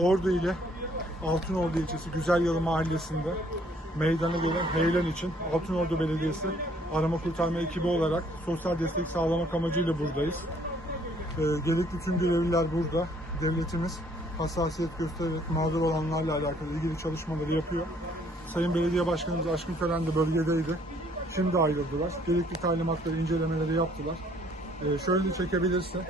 Ordu ile Altınordu ilçesi Güzelyalı mahallesinde meydana gelen heyelan için Altınordu Belediyesi arama kurtarma ekibi olarak sosyal destek sağlamak amacıyla buradayız. Ee, gerekli tüm görevliler burada. Devletimiz hassasiyet göstererek mağdur olanlarla alakalı ilgili çalışmaları yapıyor. Sayın Belediye Başkanımız Aşkın Tören de bölgedeydi. Şimdi ayrıldılar. Gerekli talimatları, incelemeleri yaptılar. Ee, şöyle çekebilirse,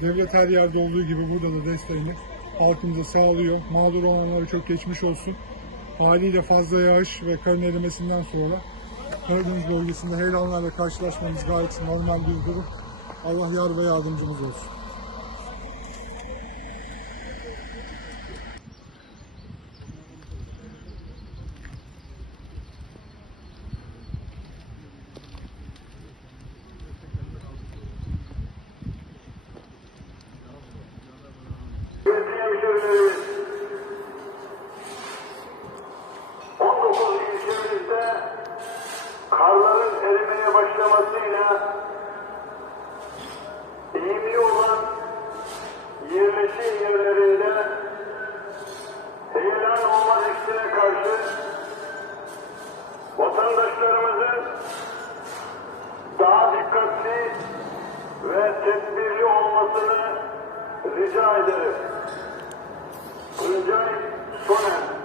devlet her yerde olduğu gibi burada da desteğini halkımıza sağlıyor. Mağdur olanlara çok geçmiş olsun. Haliyle fazla yağış ve karın erimesinden sonra Karadeniz bölgesinde heyelanlarla karşılaşmamız gayet normal bir durum. Allah yar ve yardımcımız olsun. Erimeye başlamasıyla eğimli olan yerleşim yerlerinde heyelan olma riskine karşı vatandaşlarımızın daha dikkatli ve tedbirli olmasını rica ederim. Tuncay Soner